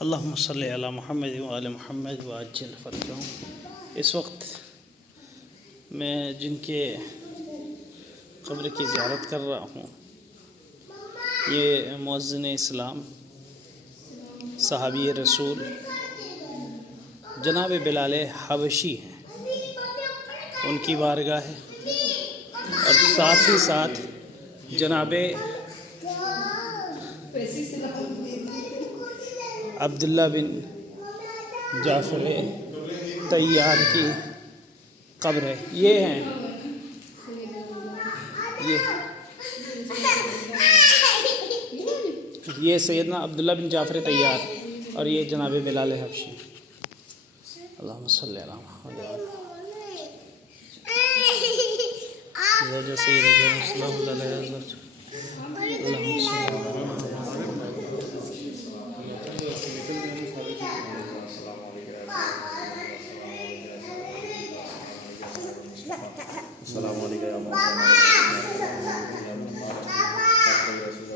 اللہم صلی علی محمد وآل محمد وعجل فرجہم۔ اس وقت میں جن کے قبر کی زیارت کر رہا ہوں یہ مؤذن اسلام صحابی رسول جناب بلال حبشی ہیں، ان کی بارگاہ ہے، اور ساتھ ہی ساتھ جناب عبداللہ بن جعفر طیار کی قبر ہے۔ یہ ہیں یہ سیدنا عبداللہ بن جعفر طیار اور یہ جناب بلال حبشی۔ اللہم صلی علی محمد السلام علیکم۔